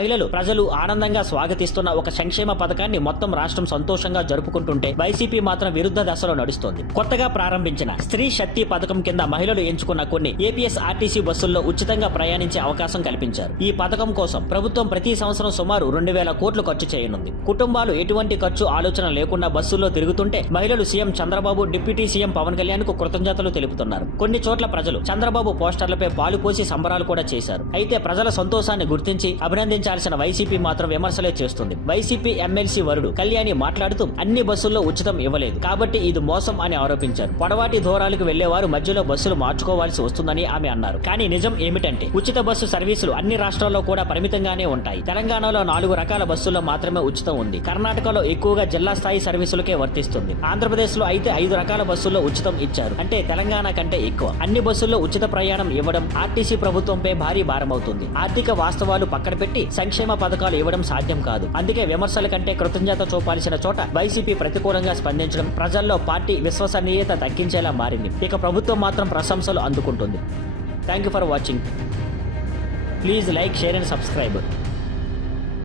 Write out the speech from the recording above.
మహిళలు ప్రజలు ఆనందంగా స్వాగతిస్తున్న ఒక సంక్షేమ పథకాన్ని మొత్తం రాష్ట్రం సంతోషంగా జరుపుకుంటుంటే వైసీపీ మాత్రం విరుద్ధ దశలో నడుస్తోంది. కొత్తగా ప్రారంభించిన స్త్రీ శక్తి పథకం కింద మహిళలు ఎంచుకున్న కొన్ని ఏపీఎస్ఆర్టీసీ బస్సుల్లో ఉచితంగా ప్రయాణించే అవకాశం కల్పించారు. ఈ పథకం కోసం ప్రభుత్వం ప్రతి సంవత్సరం సుమారు 2,000 కోట్లు ఖర్చు చేయనుంది. కుటుంబాలు ఎటువంటి ఖర్చు ఆలోచన లేకుండా బస్సుల్లో తిరుగుతుంటే మహిళలు CM Chandrababu, deputy CM Pawan Kalyan కు కృతజ్ఞతలు తెలుపుతున్నారు. కొన్ని చోట్ల ప్రజలు చంద్రబాబు పోస్టర్లపై పాలు పోసి సంబరాలు కూడా చేశారు. అయితే ప్రజల సంతోషాన్ని గుర్తించి అభినందించాల్సిన వైసీపీ మాత్రం విమర్శలే చేస్తుంది. వైసీపీ ఎమ్మెల్సీ వరుడు కళ్యాణి మాట్లాడుతూ అన్ని బస్సుల్లో ఉచితం ఇవ్వలేదు కాబట్టి ఇది మోసం అని ఆరోపించారు. పొడవాటి దూరాలకు వెళ్లేవారు మధ్యలో బస్సులు మార్చుకోవాల్సి వస్తుందని ఆమె అన్నారు. కానీ నిజం ఏమిటంటే ఉచిత బస్సు సర్వీసులు అన్ని రాష్ట్రాల్లో కూడా పరిమితంగానే ఉంటాయి. తెలంగాణలో 4 రకాల బస్సుల్లో మాత్రమే ఉచితం ఉంది. కర్ణాటకలో ఎక్కువగా జిల్లా స్థాయి సర్వీసులకే వర్తిస్తుంది. ఆంధ్రప్రదేశ్ లో అయితే 5 రకాల బస్సుల్లో ఉచితం ఇచ్చారు. అంటే తెలంగాణ కంటే ఎక్కువ. అన్ని బస్సుల్లో ఉచిత ప్రయాణం ఇవ్వడం ఆర్టీసీ ప్రభుత్వంపై భారీ భారమవుతుంది. ఆర్థిక వాస్తవాలు పక్కన పెట్టి సంక్షేమ పథకాలు ఇవ్వడం సాధ్యం కాదు. అందుకే విమర్శల కంటే కృతజ్ఞత చూపాల్సిన చోట వైసీపీ ప్రతికూలంగా స్పందించడం ప్రజల్లో పార్టీ విశ్వసనీయత తగ్గించేలా మారింది. ఇక ప్రభుత్వం మాత్రం ప్రశంసలు అందుకుంటుంది. Thank you for watching. Please like, share and subscribe.